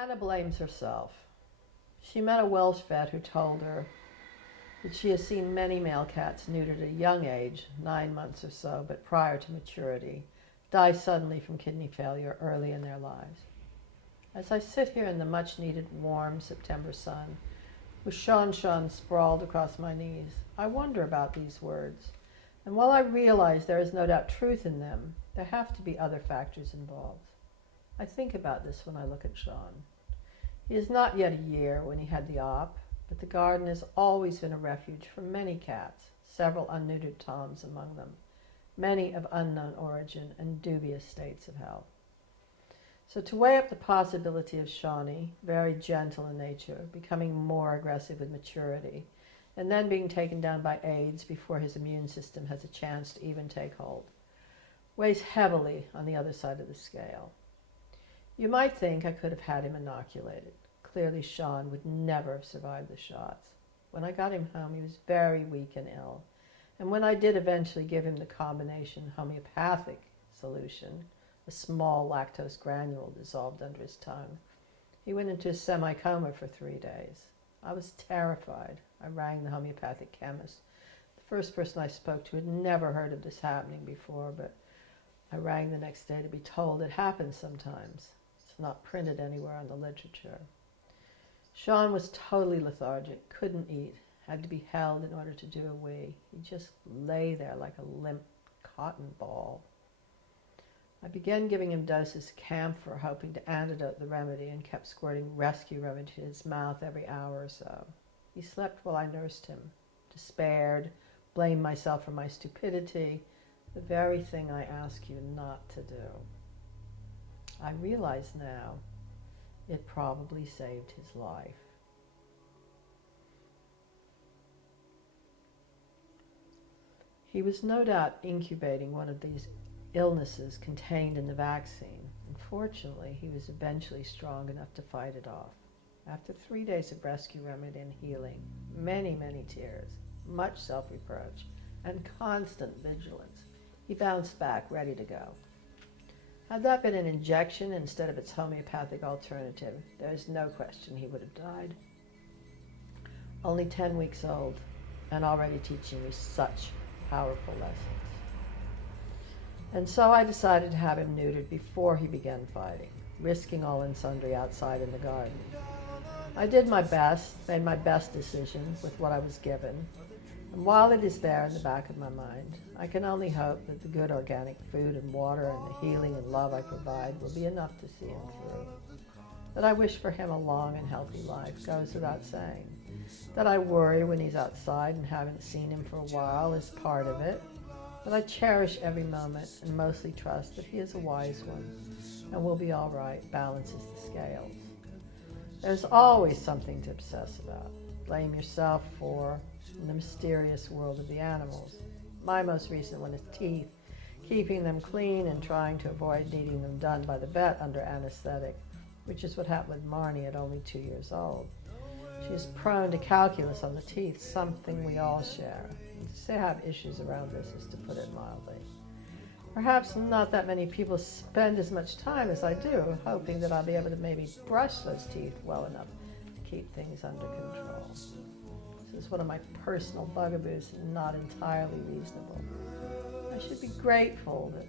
Anna blames herself. She met a Welsh vet who told her that she has seen many male cats neutered at a young age, 9 months or so, but prior to maturity, die suddenly from kidney failure early in their lives. As I sit here in the much-needed warm September sun, with Sean sprawled across my knees, I wonder about these words. And while I realize there is no doubt truth in them, there have to be other factors involved. I think about this when I look at Sean. He is not yet a year when he had the op, but the garden has always been a refuge for many cats, several unneutered toms among them, many of unknown origin and dubious states of health. So to weigh up the possibility of Shawnee, very gentle in nature, becoming more aggressive with maturity, and then being taken down by AIDS before his immune system has a chance to even take hold, weighs heavily on the other side of the scale. You might think I could have had him inoculated. Clearly Sean would never have survived the shots. When I got him home, he was very weak and ill. And when I did eventually give him the combination homeopathic solution, a small lactose granule dissolved under his tongue, he went into a semi-coma for 3 days. I was terrified. I rang the homeopathic chemist. The first person I spoke to had never heard of this happening before, but I rang the next day to be told it happens sometimes. It's not printed anywhere on the literature. Sean was totally lethargic, couldn't eat, had to be held in order to do a wee. He just lay there like a limp cotton ball. I began giving him doses of camphor, hoping to antidote the remedy, and kept squirting rescue remedy to his mouth every hour or so. He slept while I nursed him, despaired, blamed myself for my stupidity, the very thing I ask you not to do. I realize now it probably saved his life. He was no doubt incubating one of these illnesses contained in the vaccine. Unfortunately, he was eventually strong enough to fight it off. After 3 days of rescue remedy and healing, many tears, much self-reproach, and constant vigilance, he bounced back, ready to go. Had that been an injection instead of its homeopathic alternative, there is no question he would have died. Only 10 weeks old, and already teaching me such powerful lessons. And so I decided to have him neutered before he began fighting, risking all and sundry outside in the garden. I did my best, made my best decision with what I was given, and while it is there in the back of my mind, I can only hope that the good organic food and water and the healing and love I provide will be enough to see him through. That I wish for him a long and healthy life goes without saying. That I worry when he's outside and haven't seen him for a while is part of it. But I cherish every moment and mostly trust that he is a wise one and will be all right, balances the scales. There's always something to obsess about. Blame yourself for in the mysterious world of the animals. My most recent one is teeth, keeping them clean and trying to avoid needing them done by the vet under anesthetic, which is what happened with Marnie at only 2 years old. She is prone to calculus on the teeth, something we all share. And to say I have issues around this is to put it mildly. Perhaps not that many people spend as much time as I do, hoping that I'll be able to maybe brush those teeth well enough to keep things under control. This is one of my personal bugaboos and not entirely reasonable. I should be grateful that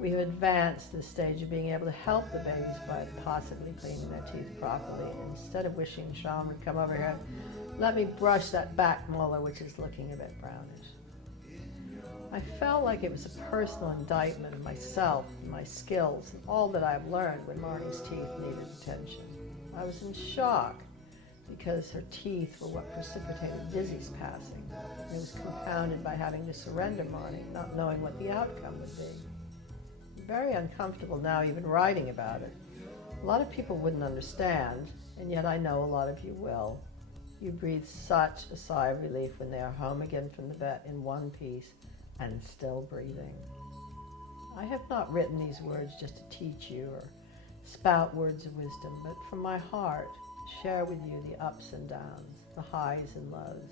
we have advanced this stage of being able to help the babies by possibly cleaning their teeth properly, instead of wishing Sean would come over here and let me brush that back molar, which is looking a bit brownish. I felt like it was a personal indictment of myself and my skills and all that I've learned when Marnie's teeth needed attention. I was in shock because her teeth were what precipitated Dizzy's passing. It was compounded by having to surrender Marnie, not knowing what the outcome would be. I'm very uncomfortable now even writing about it. A lot of people wouldn't understand, and yet I know a lot of you will. You breathe such a sigh of relief when they are home again from the vet in one piece and still breathing. I have not written these words just to teach you or spout words of wisdom, but from my heart, share with you the ups and downs, the highs and lows,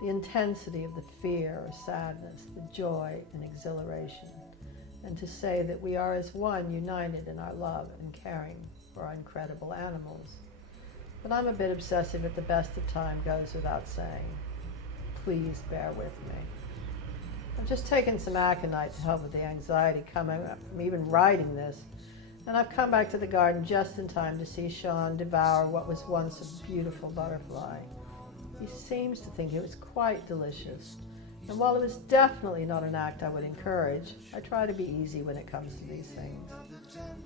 the intensity of the fear or sadness, the joy and exhilaration, and to say that we are as one, united in our love and caring for our incredible animals. But I'm a bit obsessive at the best of time goes without saying. Please bear with me. I've just taken some aconite to help with the anxiety coming up from even writing this, and I've come back to the garden just in time to see Sean devour what was once a beautiful butterfly. He seems to think it was quite delicious, and while it was definitely not an act I would encourage, I try to be easy when it comes to these things.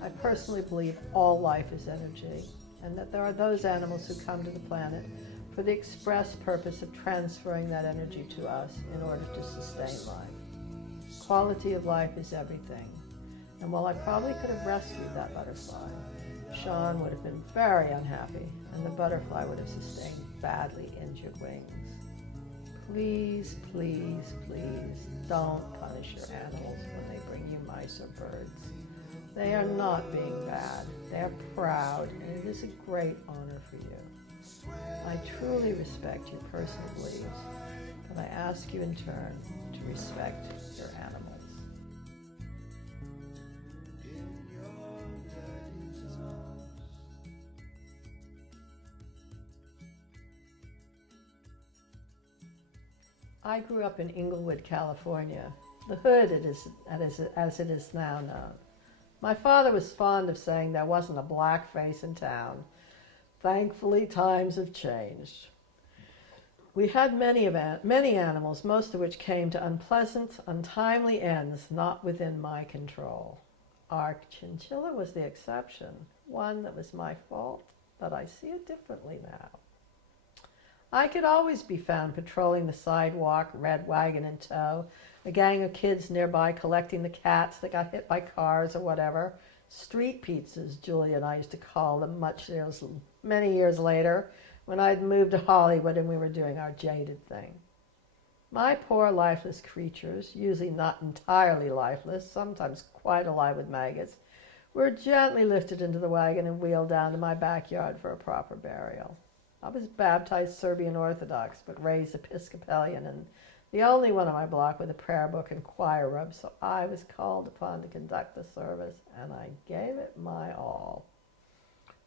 I personally believe all life is energy, and that there are those animals who come to the planet for the express purpose of transferring that energy to us in order to sustain life. Quality of life is everything, and while I probably could have rescued that butterfly, Sean would have been very unhappy, and the butterfly would have sustained badly injured wings. Please, please, please don't punish your animals when they bring you mice or birds. They are not being bad. They are proud, and it is a great honor for you. I truly respect your personal beliefs, but I ask you in turn to respect your animals. I grew up in Inglewood, California, the hood as it is now known. My father was fond of saying there wasn't a black face in town. Thankfully, times have changed. We had many animals, most of which came to unpleasant, untimely ends not within my control. Ark21 was the exception, one that was my fault, but I see it differently now. I could always be found patrolling the sidewalk, red wagon in tow, a gang of kids nearby collecting the cats that got hit by cars or whatever. Street pizzas, Julie and I used to call them many years later when I'd moved to Hollywood and we were doing our jaded thing. My poor lifeless creatures, usually not entirely lifeless, sometimes quite alive with maggots, were gently lifted into the wagon and wheeled down to my backyard for a proper burial. I was baptized Serbian Orthodox, but raised Episcopalian, and the only one on my block with a prayer book and choir robe, so I was called upon to conduct the service, and I gave it my all.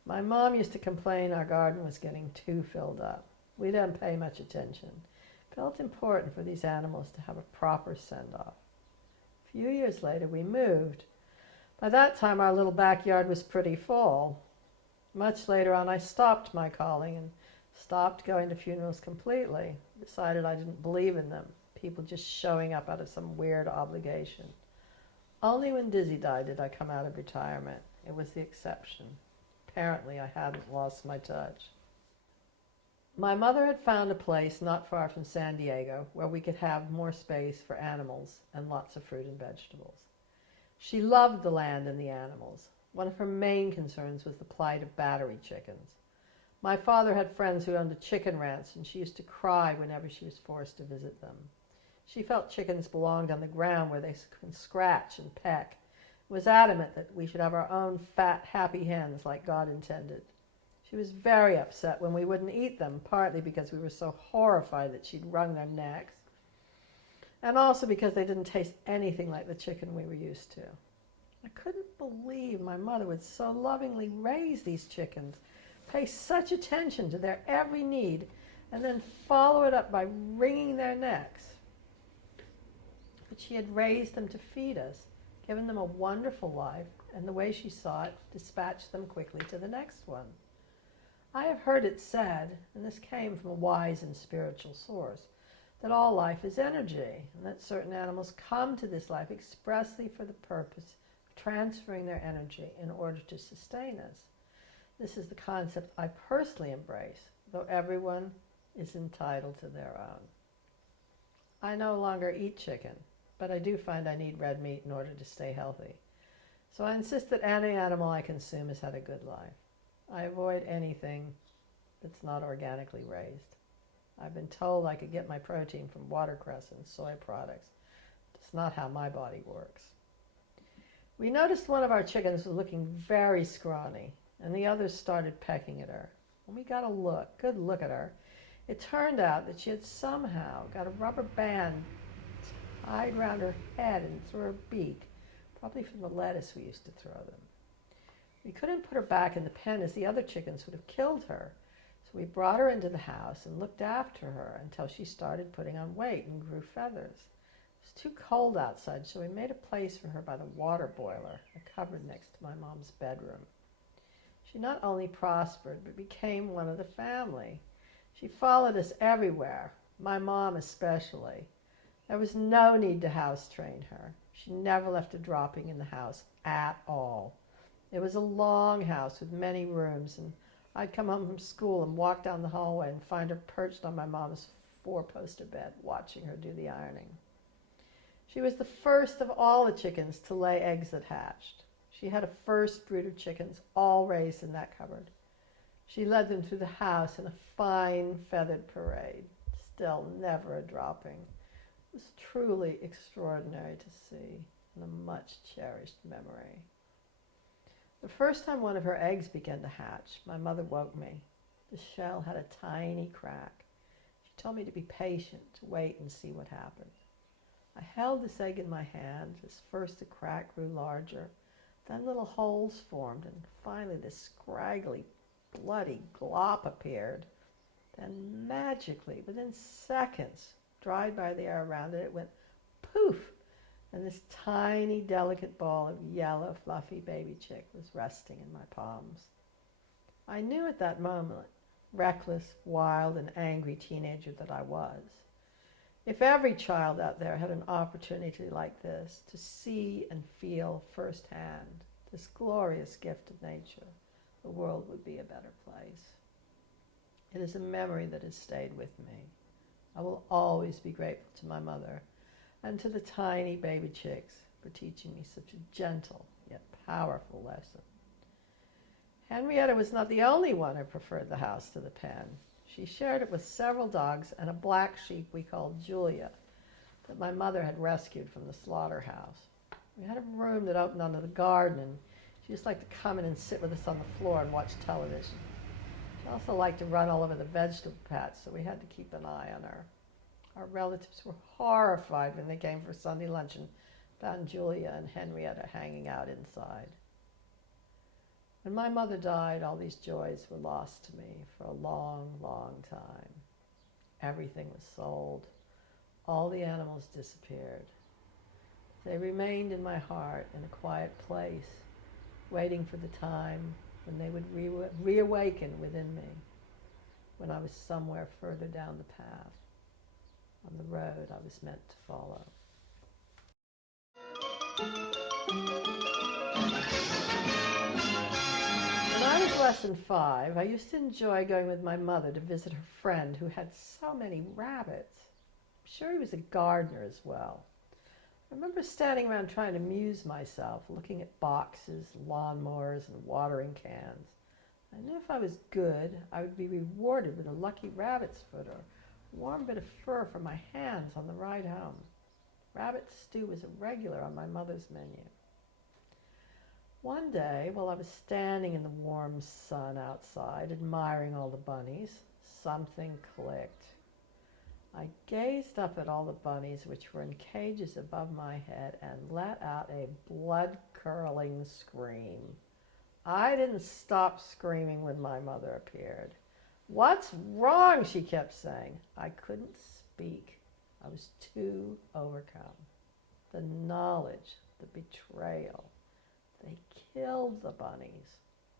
My mom used to complain our garden was getting too filled up. We didn't pay much attention. It felt important for these animals to have a proper send-off. A few years later, we moved. By that time, our little backyard was pretty full. Much later on, I stopped my calling and stopped going to funerals completely. Decided I didn't believe in them, people just showing up out of some weird obligation. Only when Dizzy died did I come out of retirement. It was the exception. Apparently, I hadn't lost my touch. My mother had found a place not far from San Diego where we could have more space for animals and lots of fruit and vegetables. She loved the land and the animals. One of her main concerns was the plight of battery chickens. My father had friends who owned a chicken ranch, and she used to cry whenever she was forced to visit them. She felt chickens belonged on the ground where they can scratch and peck, and was adamant that we should have our own fat, happy hens like God intended. She was very upset when we wouldn't eat them, partly because we were so horrified that she'd wrung their necks, and also because they didn't taste anything like the chicken we were used to. I couldn't believe my mother would so lovingly raise these chickens, pay such attention to their every need, and then follow it up by wringing their necks. But she had raised them to feed us, given them a wonderful life, and the way she saw it, dispatched them quickly to the next one. I have heard it said, and this came from a wise and spiritual source, that all life is energy, and that certain animals come to this life expressly for the purpose of transferring their energy in order to sustain us. This is the concept I personally embrace, though everyone is entitled to their own. I no longer eat chicken, but I do find I need red meat in order to stay healthy. So I insist that any animal I consume has had a good life. I avoid anything that's not organically raised. I've been told I could get my protein from watercress and soy products. It's not how my body works. We noticed one of our chickens was looking very scrawny, and the others started pecking at her. When we got a good look at her, it turned out that she had somehow got a rubber band tied around her head and through her beak, probably from the lettuce we used to throw them. We couldn't put her back in the pen as the other chickens would have killed her. So we brought her into the house and looked after her until she started putting on weight and grew feathers. It was too cold outside, so we made a place for her by the water boiler, a cupboard next to my mom's bedroom. She not only prospered, but became one of the family. She followed us everywhere, my mom especially. There was no need to house train her. She never left a dropping in the house at all. It was a long house with many rooms, and I'd come home from school and walk down the hallway and find her perched on my mom's four-poster bed, watching her do the ironing. She was the first of all the chickens to lay eggs that hatched. She had a first brood of chickens all raised in that cupboard. She led them through the house in a fine feathered parade, still never a dropping. It was truly extraordinary to see, and a much cherished memory. The first time one of her eggs began to hatch, my mother woke me. The shell had a tiny crack. She told me to be patient, to wait and see what happened. I held this egg in my hand as first the crack grew larger, then little holes formed, and finally this scraggly, bloody glop appeared. Then magically, within seconds, dried by the air around it, it went poof, and this tiny, delicate ball of yellow, fluffy baby chick was resting in my palms. I knew at that moment, reckless, wild, and angry teenager that I was, if every child out there had an opportunity like this to see and feel firsthand this glorious gift of nature, the world would be a better place. It is a memory that has stayed with me. I will always be grateful to my mother and to the tiny baby chicks for teaching me such a gentle yet powerful lesson. Henrietta was not the only one who preferred the house to the pen. She shared it with several dogs and a black sheep we called Julia that my mother had rescued from the slaughterhouse. We had a room that opened onto the garden, and she just liked to come in and sit with us on the floor and watch television. She also liked to run all over the vegetable patch, so we had to keep an eye on her. Our relatives were horrified when they came for Sunday lunch and found Julia and Henrietta hanging out inside. When my mother died, all these joys were lost to me for a long, long time. Everything was sold. All the animals disappeared. They remained in my heart in a quiet place, waiting for the time when they would reawaken within me, when I was somewhere further down the path, on the road I was meant to follow. When I was less than 5, I used to enjoy going with my mother to visit her friend who had so many rabbits. I'm sure he was a gardener as well. I remember standing around trying to amuse myself, looking at boxes, lawnmowers, and watering cans. I knew if I was good, I would be rewarded with a lucky rabbit's foot or a warm bit of fur for my hands on the ride home. Rabbit stew was a regular on my mother's menu. One day, while I was standing in the warm sun outside, admiring all the bunnies, something clicked. I gazed up at all the bunnies, which were in cages above my head, and let out a blood-curdling scream. I didn't stop screaming when my mother appeared. "What's wrong?" she kept saying. I couldn't speak. I was too overcome. The knowledge, the betrayal. They killed the bunnies,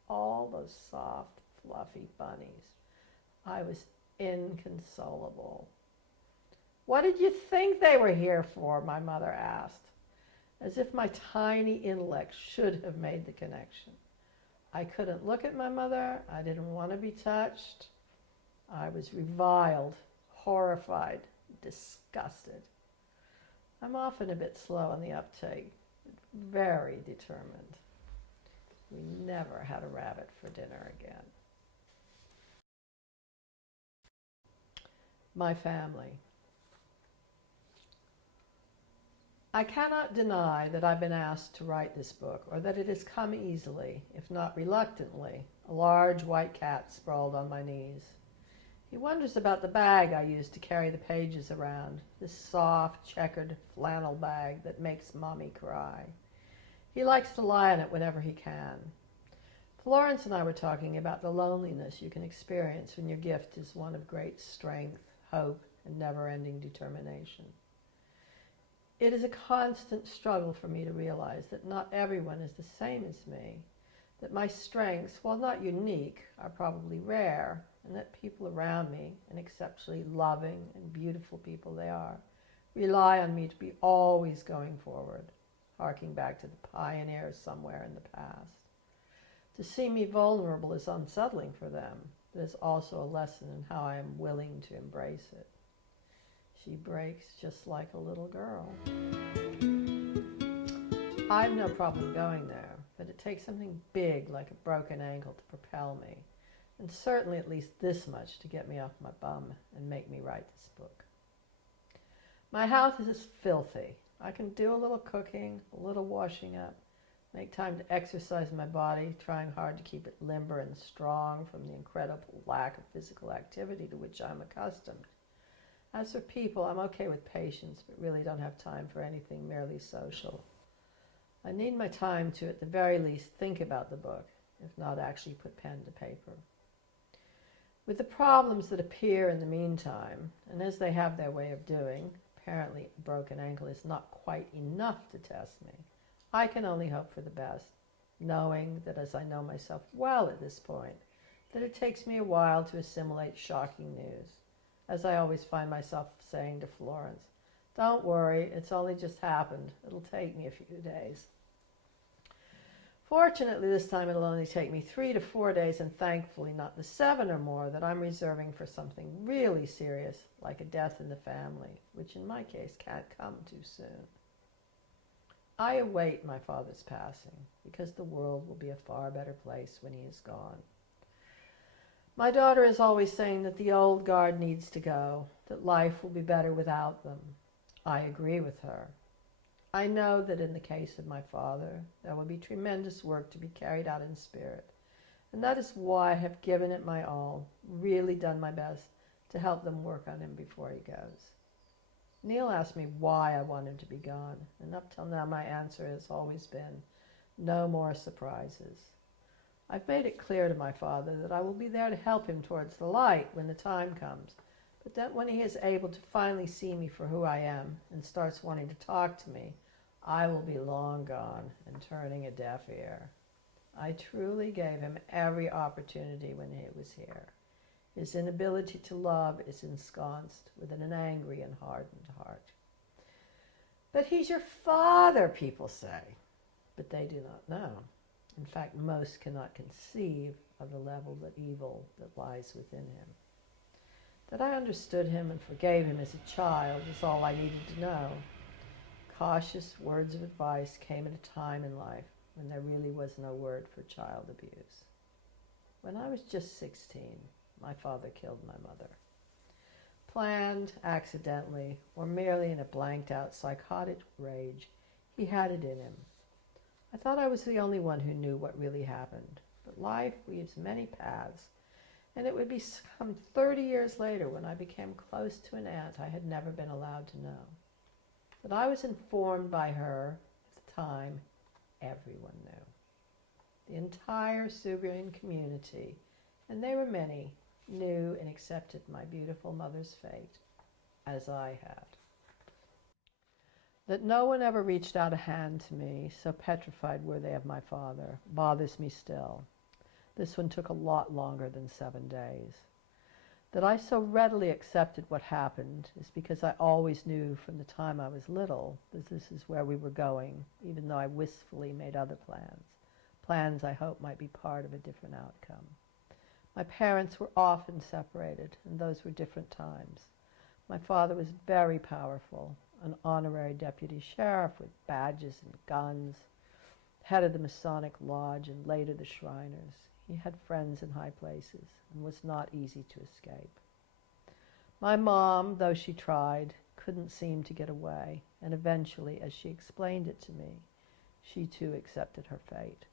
all those soft, fluffy bunnies. I was inconsolable. "What did you think they were here for?" my mother asked, as if my tiny intellect should have made the connection. I couldn't look at my mother. I didn't want to be touched. I was reviled, horrified, disgusted. I'm often a bit slow on the uptake, but very determined. We never had a rabbit for dinner again. My family. I cannot deny that I've been asked to write this book, or that it has come easily, if not reluctantly. A large white cat sprawled on my knees. He wonders about the bag I use to carry the pages around, this soft, checkered flannel bag that makes Mommy cry. He likes to lie on it whenever he can. Florence and I were talking about the loneliness you can experience when your gift is one of great strength, hope, and never-ending determination. It is a constant struggle for me to realize that not everyone is the same as me, that my strengths, while not unique, are probably rare, and that people around me, and exceptionally loving and beautiful people they are, rely on me to be always going forward, harking back to the pioneers somewhere in the past. To see me vulnerable is unsettling for them, but is also a lesson in how I am willing to embrace it. She breaks just like a little girl. I have no problem going there, but it takes something big like a broken ankle to propel me, and certainly at least this much to get me off my bum and make me write this book. My house is filthy. I can do a little cooking, a little washing up, make time to exercise my body, trying hard to keep it limber and strong from the incredible lack of physical activity to which I'm accustomed. As for people, I'm okay with patience, but really don't have time for anything merely social. I need my time to, at the very least, think about the book, if not actually put pen to paper. With the problems that appear in the meantime, and as they have their way of doing, apparently a broken ankle is not quite enough to test me. I can only hope for the best, knowing that as I know myself well at this point, that it takes me a while to assimilate shocking news. As I always find myself saying to Florence, "Don't worry, it's only just happened. It'll take me a few days." Fortunately, this time it'll only take me 3 to 4 days, and thankfully not the 7 or more that I'm reserving for something really serious, like a death in the family, which in my case can't come too soon. I await my father's passing, because the world will be a far better place when he is gone. My daughter is always saying that the old guard needs to go, that life will be better without them. I agree with her. I know that in the case of my father, there will be tremendous work to be carried out in spirit, and that is why I have given it my all, really done my best to help them work on him before he goes. Neil asked me why I want him to be gone, and up till now my answer has always been, no more surprises. I've made it clear to my father that I will be there to help him towards the light when the time comes, but that when he is able to finally see me for who I am and starts wanting to talk to me, I will be long gone and turning a deaf ear. I truly gave him every opportunity when he was here. His inability to love is ensconced within an angry and hardened heart. But he's your father, people say. But they do not know. In fact, most cannot conceive of the level of evil that lies within him. That I understood him and forgave him as a child is all I needed to know. Cautious words of advice came at a time in life when there really was no word for child abuse. When I was just 16, my father killed my mother. Planned, accidentally, or merely in a blanked-out psychotic rage, he had it in him. I thought I was the only one who knew what really happened, but life weaves many paths, and it would be some 30 years later when I became close to an aunt I had never been allowed to know. That I was informed by her at the time everyone knew. The entire Subrian community, and they were many, knew and accepted my beautiful mother's fate, as I had. That no one ever reached out a hand to me, so petrified were they of my father, bothers me still. This one took a lot longer than 7 days. That I so readily accepted what happened is because I always knew from the time I was little that this is where we were going, even though I wistfully made other plans. Plans I hope might be part of a different outcome. My parents were often separated, and those were different times. My father was very powerful, an honorary deputy sheriff with badges and guns, head of the Masonic Lodge and later the Shriners. He had friends in high places and was not easy to escape. My mom, though she tried, couldn't seem to get away, and eventually, as she explained it to me, she too accepted her fate.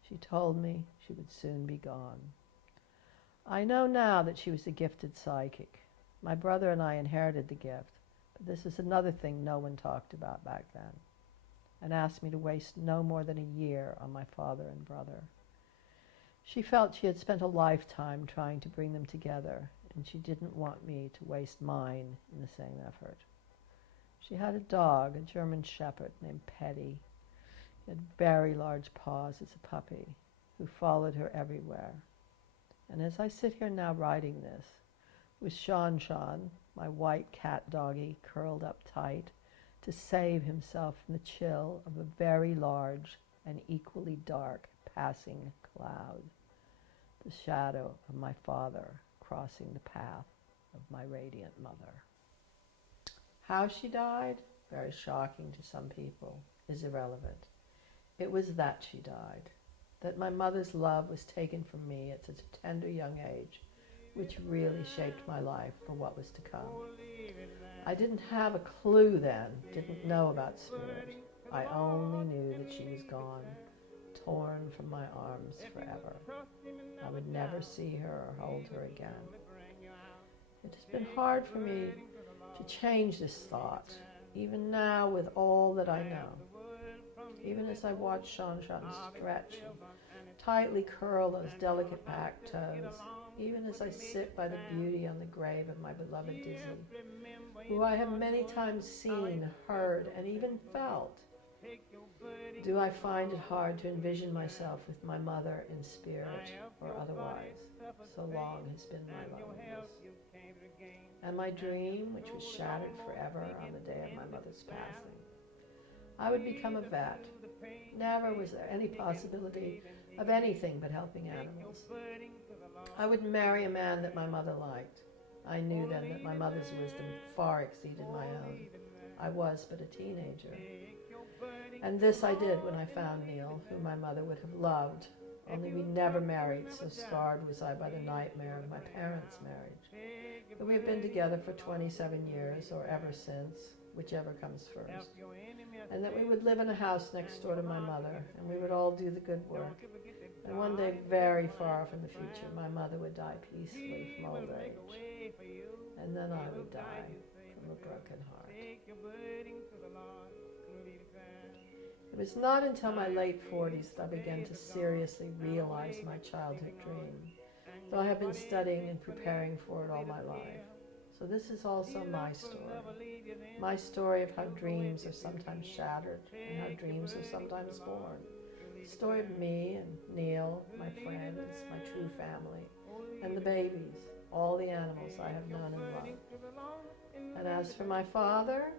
She told me she would soon be gone. I know now that she was a gifted psychic. My brother and I inherited the gift, but this is another thing no one talked about back then, and asked me to waste no more than a year on my father and brother. She felt she had spent a lifetime trying to bring them together, and she didn't want me to waste mine in the same effort. She had a dog, a German shepherd named Petty. He had very large paws as a puppy, who followed her everywhere. And as I sit here now writing this, with Sean, my white cat doggie, curled up tight to save himself from the chill of a very large and equally dark passing cloud, the shadow of my father crossing the path of my radiant mother. How she died, very shocking to some people, is irrelevant. It was that she died, that my mother's love was taken from me at such a tender young age, which really shaped my life for what was to come. I didn't have a clue then, didn't know about spirit. I only knew that she was gone, torn from my arms forever. I would never see her or hold her again. It has been hard for me to change this thought, even now with all that I know. Even as I watch Sean stretch and tightly curl those delicate back toes, even as I sit by the beauty on the grave of my beloved Dizzy, who I have many times seen, heard, and even felt, do I find it hard to envision myself with my mother in spirit or otherwise. So long has been my loneliness. And my dream, which was shattered forever on the day of my mother's passing, I would become a vet. Never was there any possibility of anything but helping animals. I would marry a man that my mother liked. I knew then that my mother's wisdom far exceeded my own. I was but a teenager. And this I did when I found Neil, whom my mother would have loved, only we never married, so scarred was I by the nightmare of my parents' marriage. But we have been together for 27 years, or ever since, whichever comes first. And that we would live in a house next door to my mother, and we would all do the good work. And one day, very far off in the future, my mother would die peacefully from old age. And then I would die from a broken heart. It was not until my late 40s that I began to seriously realize my childhood dream, though I have been studying and preparing for it all my life. So this is also my story of how dreams are sometimes shattered and how dreams are sometimes born. The story of me and Neil, my friends, my true family, and the babies, all the animals I have known and loved. And as for my father,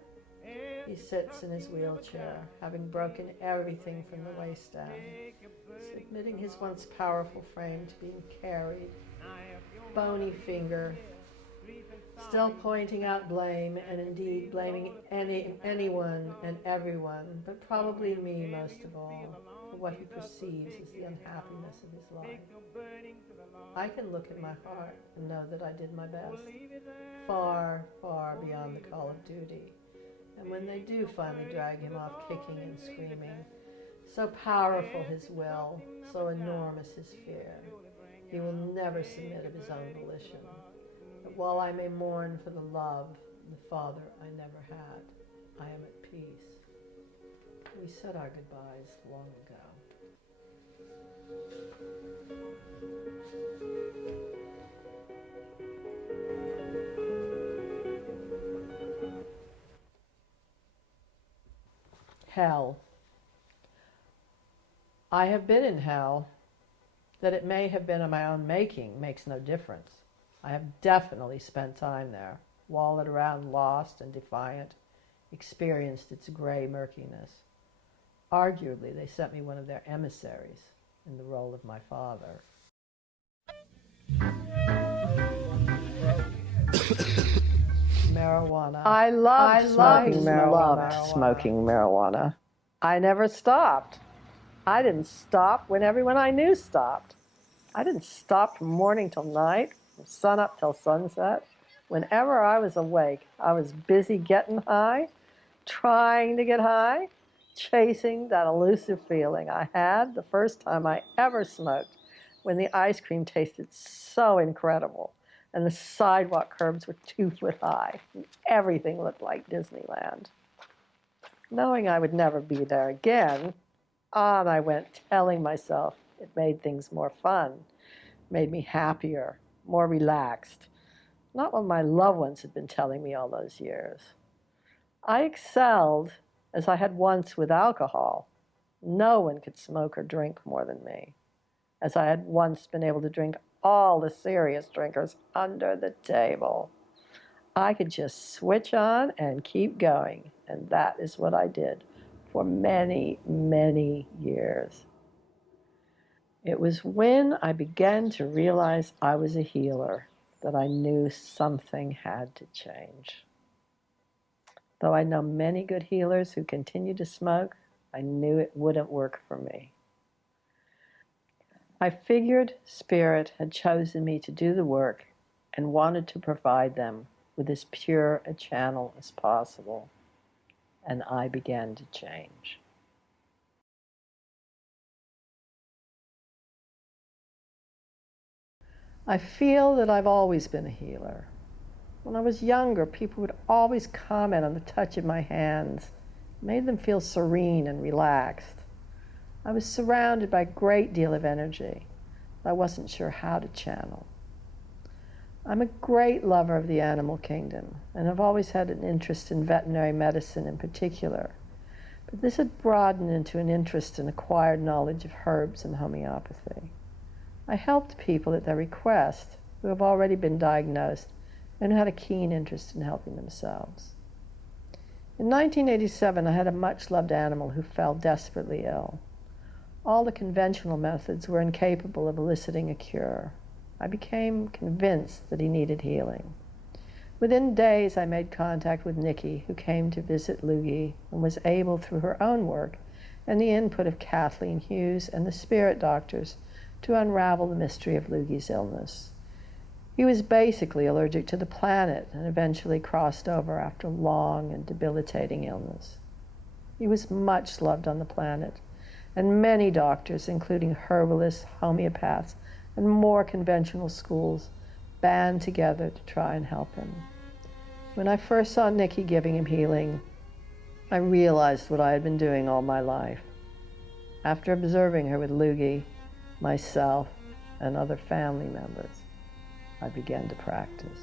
he sits in his wheelchair, having broken everything from the waist down, submitting his once powerful frame to being carried, bony finger, still pointing out blame, and indeed blaming anyone and everyone, but probably me most of all, for what he perceives as the unhappiness of his life. I can look at my heart and know that I did my best, far, far beyond the call of duty. And when they do finally drag him off kicking and screaming, so powerful his will, so enormous his fear, he will never submit of his own volition. But while I may mourn for the love and the father I never had, I am at peace. We said our goodbyes long ago. Hell. I have been in hell. That it may have been of my own making makes no difference. I have definitely spent time there, wallowed around lost and defiant, experienced its gray murkiness. Arguably, they sent me one of their emissaries in the role of my father. Marijuana. I loved smoking marijuana. I never stopped. I didn't stop when everyone I knew stopped. I didn't stop from morning till night, from sun up till sunset. Whenever I was awake, I was busy getting high, trying to get high, chasing that elusive feeling I had the first time I ever smoked, when the ice cream tasted so incredible and the sidewalk curbs were 2 foot high and everything looked like Disneyland. Knowing I would never be there again, on I went, telling myself It made things more fun, made me happier, more relaxed. Not what my loved ones had been telling me all those years. I excelled as I had once with alcohol. No one could smoke or drink more than me, as I had once been able to drink all the serious drinkers under the table. I could just switch on and keep going, and that is what I did for many, many years. It was when I began to realize I was a healer that I knew something had to change. Though I know many good healers who continue to smoke, I knew it wouldn't work for me. I figured Spirit had chosen me to do the work and wanted to provide them with as pure a channel as possible, and I began to change. I feel that I've always been a healer. When I was younger, people would always comment on the touch of my hands. It made them feel serene and relaxed. I was surrounded by a great deal of energy that I wasn't sure how to channel. I'm a great lover of the animal kingdom, and have always had an interest in veterinary medicine in particular. But this had broadened into an interest in acquired knowledge of herbs and homeopathy. I helped people at their request who have already been diagnosed and had a keen interest in helping themselves. In 1987, I had a much-loved animal who fell desperately ill. All the conventional methods were incapable of eliciting a cure. I became convinced that he needed healing. Within days, I made contact with Nikki, who came to visit Loogie and was able, through her own work and the input of Kathleen Hughes and the spirit doctors, to unravel the mystery of Loogie's illness. He was basically allergic to the planet and eventually crossed over after long and debilitating illness. He was much loved on the planet, and many doctors, including herbalists, homeopaths, and more conventional schools, band together to try and help him. When I first saw Nikki giving him healing, I realized what I had been doing all my life. After observing her with Loogie, myself, and other family members, I began to practice.